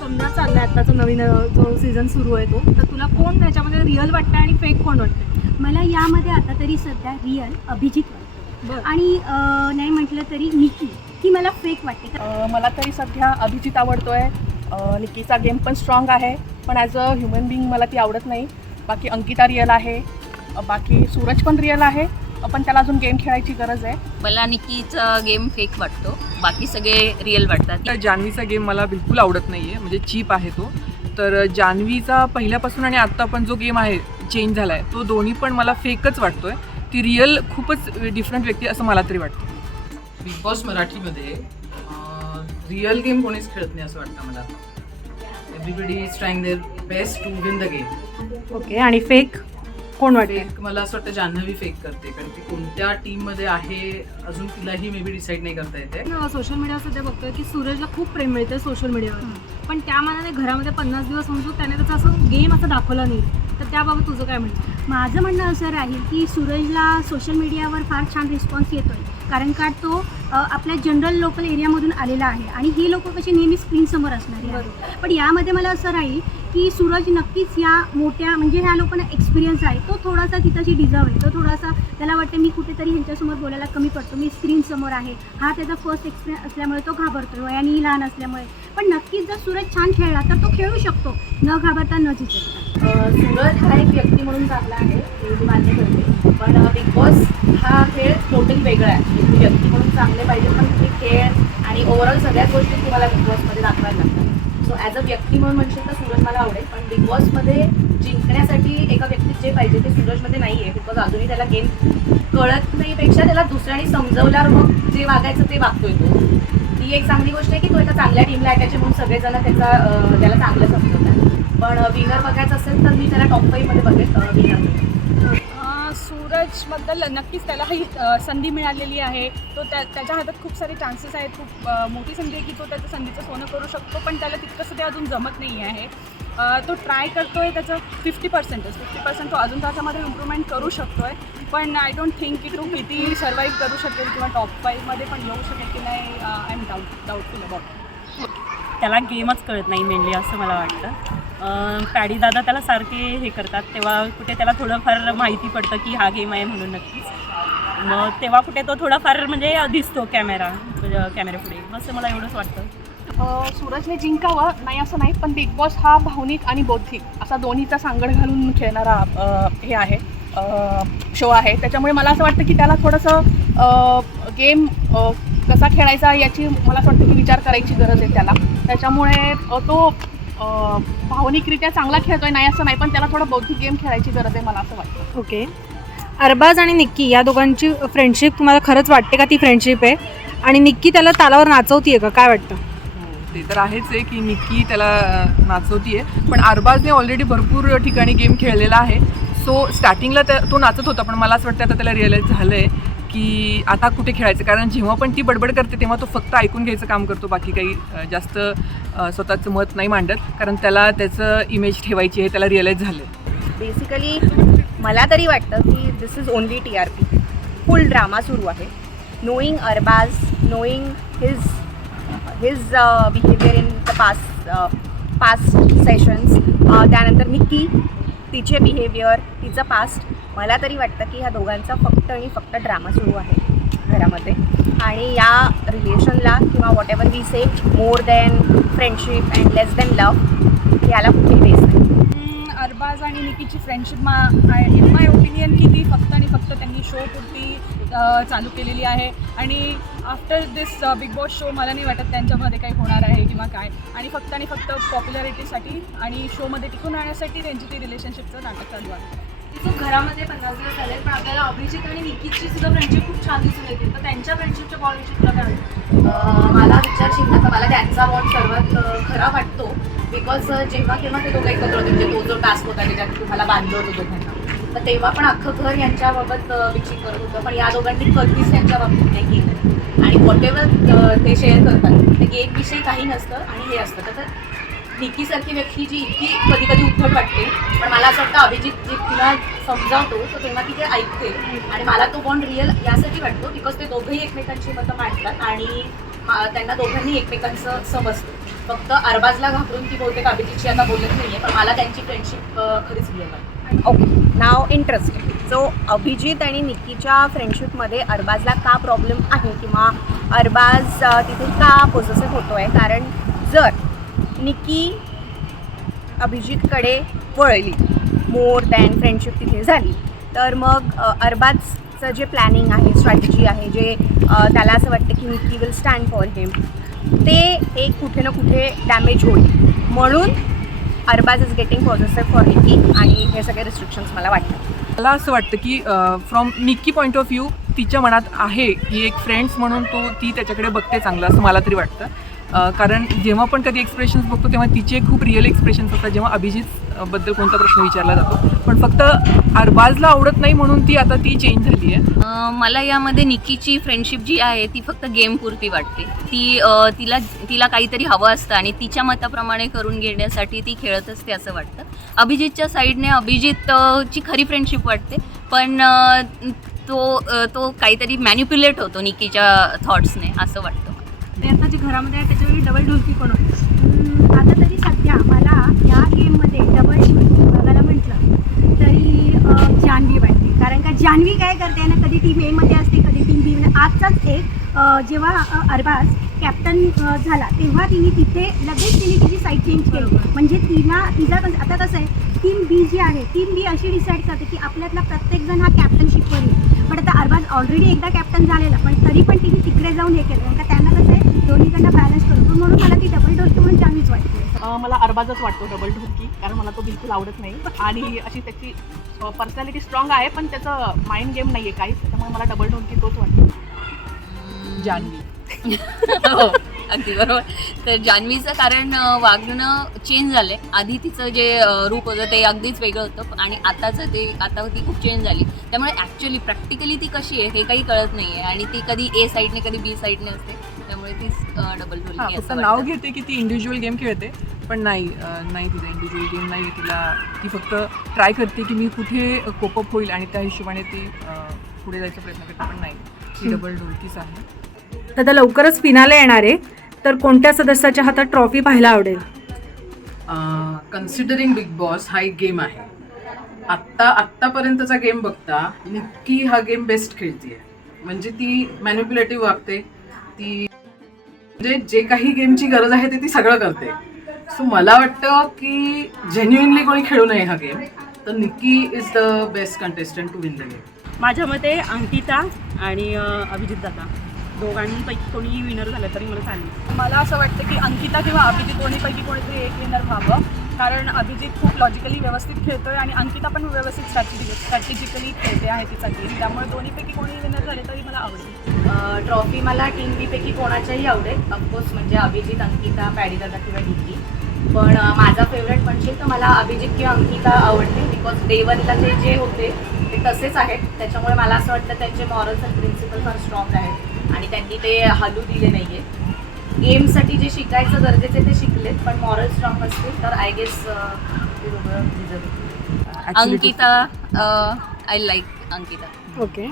समजा चाललाय आताचा नवीन जो सीझन सुरू आहे तो तर तुला कोण त्याच्यामध्ये रिअल वाटतं आणि फेक कोण वाटतं मला यामध्ये आता तरी सध्या रिअल अभिजित वाटतो आणि नाही म्हटलं तरी निकी ती मला फेक वाटते. मला तरी सध्या अभिजित आवडतोय. निकीचा गेम पण स्ट्रॉंग आहे पण ॲज अ ह्युमन बिईंग मला ती आवडत नाही. बाकी अंकिता रिअल आहे. बाकी सूरज पण रिअल आहे. पण त्याला अजून गेम खेळायची गरज आहे. मला निकीचा गेम फेक वाटतो. बाकी सगळे रिअल वाटतात. तर जान्हवीचा गेम मला बिलकुल आवडत नाही आहे म्हणजे चीप आहे तो. तर जान्हवीचा पहिल्यापासून आणि आत्ता पण जो गेम आहे चेंज झाला आहे तो दोन्ही पण मला फेकच वाटतो आहे ती रिअल खूपच डिफरंट व्यक्ती असं मला तरी वाटतं. बिग बॉस मराठीमध्ये रिअल गेम कोणीच खेळत नाही असं वाटतं मला. Everybody is trying their best to win the game okay आणि फेक कोण वाटतं मला असं वाटतं जान्हवी फेक करते कारण ती कोणत्या टीममध्ये आहे अजून तिलाही मे बी डिसाईड नाही करता येते. सोशल मीडियावर सध्या बघतोय की सूरजला खूप प्रेम मिळतं सोशल मीडियावर पण त्या मानाने घरामध्ये पन्नास दिवस म्हणतो त्याने त्याचा असं गेम असं दाखवला नाही. तर त्याबाबत तुझं काय म्हणतं माझं म्हणणं असं राहील की सूरजला सोशल मीडियावर फार छान रिस्पॉन्स येतोय. कारण का तो आपल्या जनरल लोकल एरियामधून आलेला आहे. आणि ही लोक कशी नेहमी स्क्रीनसमोर असणारी आहेत. पण यामध्ये मला असं राहील की सूरज नक्कीच या मोठ्या म्हणजे ह्या लोकांना एक्सपिरियन्स आहे. तो थोडासा तिथंशी डिझर्व आहे तो थोडासा त्याला वाटतं मी कुठेतरी ह्यांच्यासमोर बोलायला कमी पडतो. मी स्क्रीनसमोर आहे. हा त्याचा फर्स्ट एक्सपिरियन्स असल्यामुळे तो घाबरतो आणि लहान असल्यामुळे. पण नक्कीच जर सूरज छान खेळला तर तो खेळू शकतो. न घाबरता न चिचकता सूरज हा एक व्यक्ती म्हणून चांगला आहे मी मान्य करते. पण बिग बॉस हा खेळ टोटली वेगळा आहे. तुम्ही व्यक्ती म्हणून चांगले पाहिजे पण तुम्ही खेळ आणि ओव्हरऑल सगळ्याच गोष्टी तुम्हाला बिग बॉसमध्ये दाखवायला लागतात. सो ॲज अ व्यक्ती म्हणून म्हणशील तर सूरज मला आवडेल. पण बिग बॉसमध्ये जिंकण्यासाठी एका व्यक्तीत जे पाहिजे ते सूरजमध्ये नाही आहे बिकॉज अजूनही त्याला गेम कळत नाहीपेक्षा त्याला दुसऱ्याने समजवल्यावर मग जे वागायचं ते वागतोय तो. ती एक चांगली गोष्ट आहे की तो एका चांगल्या टीमला अटॅच म्हणून सगळेजण त्याचा त्याला चांगलं समजवतात. पण विनर बघायचं असेल तर मी त्याला टॉप फाईव्हमध्ये बघेल विनर सूरजबद्दल नक्कीच त्याला ही संधी मिळालेली आहे. तो त्या त्याच्या हातात खूप सारे चान्सेस आहेत. खूप मोठी संधी आहे की तो त्याचं संधीचं सोनं करू शकतो पण त्याला तितकंसं ते अजून जमत नाही आहे. तो ट्राय करतो आहे त्याचं फिफ्टी पर्सेंटच फिफ्टी पर्सेंट तो अजून त्याच्यामध्ये इम्प्रूव्हमेंट करू शकतो आहे पण आय डोंट थिंक की तो किती सर्वाईव्ह करू शकेल किंवा टॉप फाईव्हमध्ये पण येऊ शकेल की नाही I am doubt doubtful about त्याला गेमच कळत नाही मेनली असं मला वाटतं. दादा त्याला सारखे हे करतात. तेव्हा कुठे त्याला थोडंफार माहिती पडतं की हा गेम आहे म्हणून नक्कीच. मग तेव्हा कुठे तो थोडाफार म्हणजे दिसतो कॅमेरा म्हणजे कॅमेऱ्यापुढे असं मला एवढंच वाटतं. सूरजने जिंकावं नाही असं नाही पण बिग बॉस हा भावनिक आणि बौद्धिक असा दोन्हीचा सांगड घालून खेळणारा हे आहे शो आहे. त्याच्यामुळे मला असं वाटतं की त्याला थोडंसं गेम कसा खेळायचा याची मला असं वाटतं की विचार करायची गरज आहे त्याला. त्याच्यामुळे तो भावनिकरित्या चांगला खेळतोय नाही असं नाही पण त्याला थोडं बौद्धिक गेम खेळायची गरज आहे मला असं वाटतं. ओके. अरबाज आणि निक्की या दोघांची फ्रेंडशिप तुम्हाला खरंच वाटते का ती फ्रेंडशिप आहे? आणि निक्की त्याला तालावर नाचवतीये का? काय वाटतं? ते तर आहेच आहे की निक्की त्याला नाचवती आहे पण अरबाजने ऑलरेडी भरपूर ठिकाणी गेम खेळलेला आहे. सो स्टार्टिंगला त्या तो नाचत होता पण मला असं वाटतं आता त्याला रिअलाईज झालं आहे की आता कुठे खेळायचं? कारण जेव्हा पण ती बडबड करते तेव्हा तो फक्त ऐकून घ्यायचं काम करतो. बाकी काही जास्त स्वतःचं मत नाही मांडत. कारण त्याला त्याचं इमेज ठेवायची आहे त्याला रिअलाईज झालं आहे बेसिकली मला तरी वाटतं की this is only T R P full drama सुरू आहे. Knowing Arbaaz knowing his his behaviour in the past past sessions त्यानंतर निक्की तिचे बिहेवियर तिचं पास्ट मला तरी वाटतं की ह्या दोघांचा फक्त आणि फक्त ड्रामा सुरू आहे घरामध्ये. आणि या रिलेशनला किंवा what ever we say more than friendship and less than love याला कुठली बेस नाही. अरबाज आणि निकीची फ्रेंडशिप मा इन माय ओपिनियन की ती फक्त आणि फक्त त्यांनी शो पुरती चालू केलेली आहे. आणि after this Bigg Boss show मला नाही वाटत त्यांच्यामध्ये काही होणार आहे किंवा काय. आणि फक्त आणि फक्त पॉप्युलॅरिटीसाठी आणि शोमध्ये टिकून राहण्यासाठी त्यांची ती रिलेशनशिपचं नाटक चालू आहे. घरामध्ये पन्नास दिवस झाले पण आपल्याला अभिजित आणि निकितची सुद्धा फ्रेंडशिप खूप छान दिसून येते. तर त्यांच्या फ्रेंडशिपच्या बॉलविषयी तुला काय वाटतं? मला विचारशील ना तर मला त्यांचा बॉन्ड सर्वात खरा वाटतो. बिकॉज जेव्हा केव्हा ते दोघं एकत्र होते म्हणजे तो जो टास्क होता त्याच्यात तुम्हाला बांधलं होतं दोघांना तर तेव्हा पण अख्खं घर यांच्याबाबत विचित करत होतं. पण या दोघांनी कधीच त्यांच्या बाबतीत नाही केलं. आणि वॉटेवर ते शेअर करतात की एक विषय काही नसतं आणि हे असतं. तर निकीसारखी व्यक्ती जी इतकी कधी कधी उद्धट वाटते पण मला असं वाटतं अभिजित जे तिला समजावतो तर तेव्हा ती ते ऐकते. आणि मला तो बॉन्ड रिअल यासाठी वाटतो बिकॉज ते दोघंही एकमेकांची मतं मांडतात आणि त्यांना दोघांनी एकमेकांचं समजतं. फक्त अरबाजला घाबरून ती बहुतेक अभिजितची आता बोलत नाही आहे पण मला त्यांची फ्रेंडशिप खरीच रिअल ओके नाव इंटरेस्टिंग सो अभिजित आणि निकीच्या फ्रेंडशिपमध्ये अरबाजला का प्रॉब्लेम आहे? किंवा अरबाज तिथे का पोझेसिव्ह होतो आहे कारण जर निकी अभिजितकडे वळली. मोर दॅन फ्रेंडशिप तिथे झाली. तर मग अरबाजचं जे प्लॅनिंग आहे स्ट्रॅटेजी आहे जे त्याला असं वाटतं की Nikki will stand for him ते एक कुठे ना कुठे डॅमेज होईल. म्हणून Arbaaz is getting positive for Nikki आणि हे सगळे रिस्ट्रिक्शन्स मला वाटतात. मला असं वाटतं की from Nikki point of view तिच्या मनात आहे की एक फ्रेंड्स म्हणून तो ती त्याच्याकडे बघते चांगलं असं मला तरी वाटतं. कारण जेव्हा पण कधी एक्सप्रेशन्स बघतो तेव्हा तिचे खूप रिअल एक्सप्रेशन्स असतात. जेव्हा अभिजित अ, बद्दल कोणता प्रश्न विचारला जातो. पण फक्त अरबाजला आवडत नाही म्हणून ती आता ती चेंज झाली आहे. मला यामध्ये निकीची फ्रेंडशिप जी आहे ती फक्त गेमपुरती वाटते. ती तिला तिला काहीतरी हवं असतं आणि तिच्या मताप्रमाणे करून घेण्यासाठी ती खेळत असते असं वाटतं. अभिजितच्या साईडने अभिजित अं, ची खरी फ्रेंडशिप वाटते. पण तो तो काहीतरी मॅन्युप्युलेट होतो निकीच्या थॉट्सने असं वाटतं घरामध्ये आहे त्याच्यावेळी डबल ढोलकी कोण होते? आता तरी सध्या मला या गेममध्ये डबल बघायला म्हटलं तरी जान्हवी वाटते कारण का जान्हवी काय करते ना कधी टीम एमध्ये असते कधी टीम बी आजचाच एक जेव्हा अरबाज कॅप्टन झाला तेव्हा तिने तिथे लगेच तिने तिची साईड चेंज केली. म्हणजे तिला तिचा कसं आता कसं आहे टीम बी जी आहे टीम बी अशी डिसाईड करते की आपल्यातला प्रत्येकजण हा कॅप्टनशिपवर येईल पण आता अरबाज ऑलरेडी एकदा कॅप्टन झालेला पण तरी पण तिने तिकडे जाऊन हे केलं. कारण का त्यांना कसं आहे दोन्हीकडनं बॅलन्स करतो म्हणून मला ती डबल डोस म्हणून जान्हवीच वाटते मला अरबाजच वाटतो डबल ढोलकी कारण मला तो बिलकुल आवडत नाही. आणि अशी त्याची पर्सनॅलिटी स्ट्रॉंग आहे पण त्याचं माइंड गेम नाही आहे काहीच. त्यामुळे मला डबल ढोलकी तोच वाटतो. जान्हवी हो अगदी बरोबर. तर जान्हवीचं कारण वागणं चेंज झालंय. आधी तिचं जे रूप होतं ते अगदीच वेगळं होतं. आणि आताचं ते आता ती खूप चेंज झाली. त्यामुळे ॲक्च्युली प्रॅक्टिकली ती कशी आहे हे काही कळत नाही आहे आणि ती कधी ए साईडने कधी बी साईडने असते. त्यामुळे ती डबल हां ढोलकी फक्त असं नाव. घेते की ती इंडिव्हिज्युअल गेम खेळते पण नाही नाही तिचा इंडिव्हिज्युअल गेम नाही तिला. ती फक्त ट्राय करते की मी कुठे कोपअप होईल आणि त्या हिशोबाने ती पुढे जायचा प्रयत्न करते पण नाही. ती डबल ढोलकीच आहे. तर आता लवकरच फिनाले येणार आहे. तर कोणत्या सदस्याच्या हातात ट्रॉफी पाहायला आवडेल? कन्सिडरिंग बिग बॉस हा एक गेम आहे. आत्ता आत्तापर्यंतचा गेम बघता निक्की हा गेम बेस्ट खेळते म्हणजे ती मॅन्युप्युलेटिव्ह वागते ती म्हणजे जे काही गेमची गरज आहे ते ती सगळं करते. सो मला वाटतं की जेन्युइनली कोणी खेळू नये हा गेम तर Nikki is the best contestant to win the game माझ्या मते अंकिता आणि अभिजित दादा दोघांपैकी कोणीही विनर झालं तरी मला चालेल. मला असं वाटतं की अंकिता किंवा अभिजित दोन्हीपैकी कोणीतरी एक विनर व्हावं. कारण अभिजित खूप लॉजिकली व्यवस्थित खेळतोय आणि अंकिता पण व्यवस्थित स्ट्रॅटेजी स्ट्रॅटेजिकली खेळते आहे तिचा गेम त्यामुळे दोन्हीपैकी कोणी विनर झाले तरी मला आवडेल. ट्रॉफी मला टीम बीपैकी कोणाच्याही आवडेल. ऑफकोर्स म्हणजे अभिजित अंकिता पॅडीदादा किंवा डिकी पण माझा फेवरेट म्हणशील तर मला अभिजित किंवा अंकिता आवडते बिकॉज डे वनला ते जे होते ते तसेच आहेत. त्याच्यामुळे मला असं वाटतं त्यांचे मॉरल्स अँड प्रिन्सिपल फार स्ट्रॉंग आहेत. आणि त्यांनी ते हलू दिले नाही आहे गेमसाठी जे शिकायचं गरजेचं आहे ते शिकलेत पण मॉरल स्ट्रॉंग असतील तर आय गेस ते दोघं deserve. Ankita I like Ankita. Okay.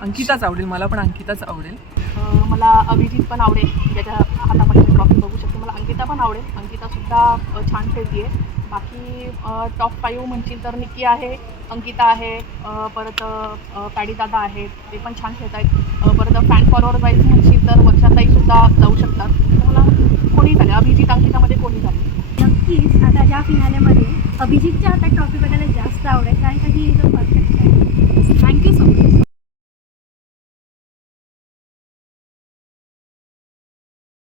अंकिताच आवडेल मला पण अंकिताच आवडेल. अं, मला अभिजित पण आवडेल ज्याच्या हातामध्ये मी ट्रॉफी बघू शकते. मला अंकिता पण आवडेल. अंकितासुद्धा अ, छान खेळते आहे बाकी टॉप फाईव्ह म्हणशील तर निकी आहे अंकिता आहे अ, परत अ, पॅडीदादा आहेत ते पण छान खेळत आहेत परत फॅन फॉलोअर वाईज म्हणशील तर वर्षाताईसुद्धा जाऊ फिनालेमध्ये अभिजितच्या हातात ट्रॉफी बघायला जास्त आवडेल. कारण का ही